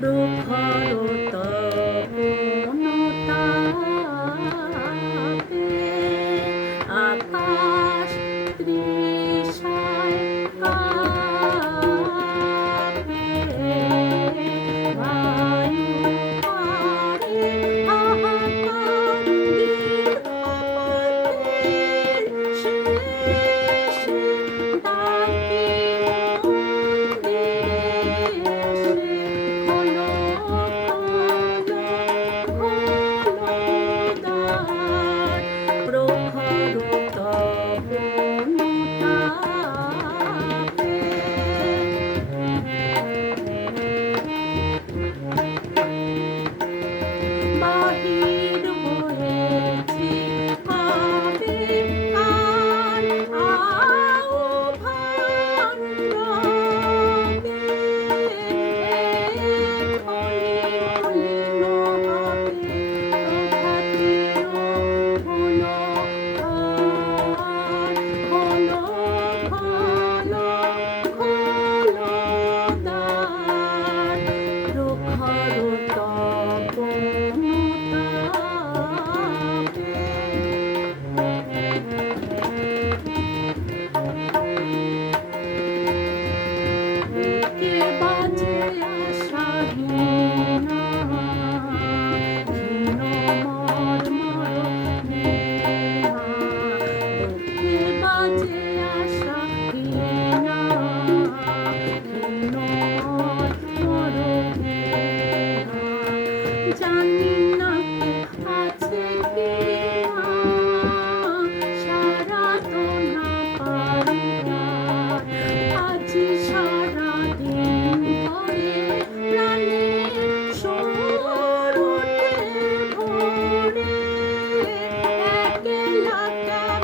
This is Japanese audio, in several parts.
ロカロ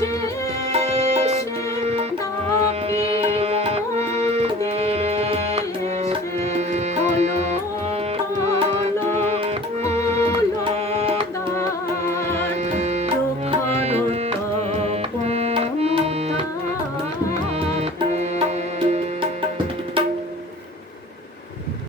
Czy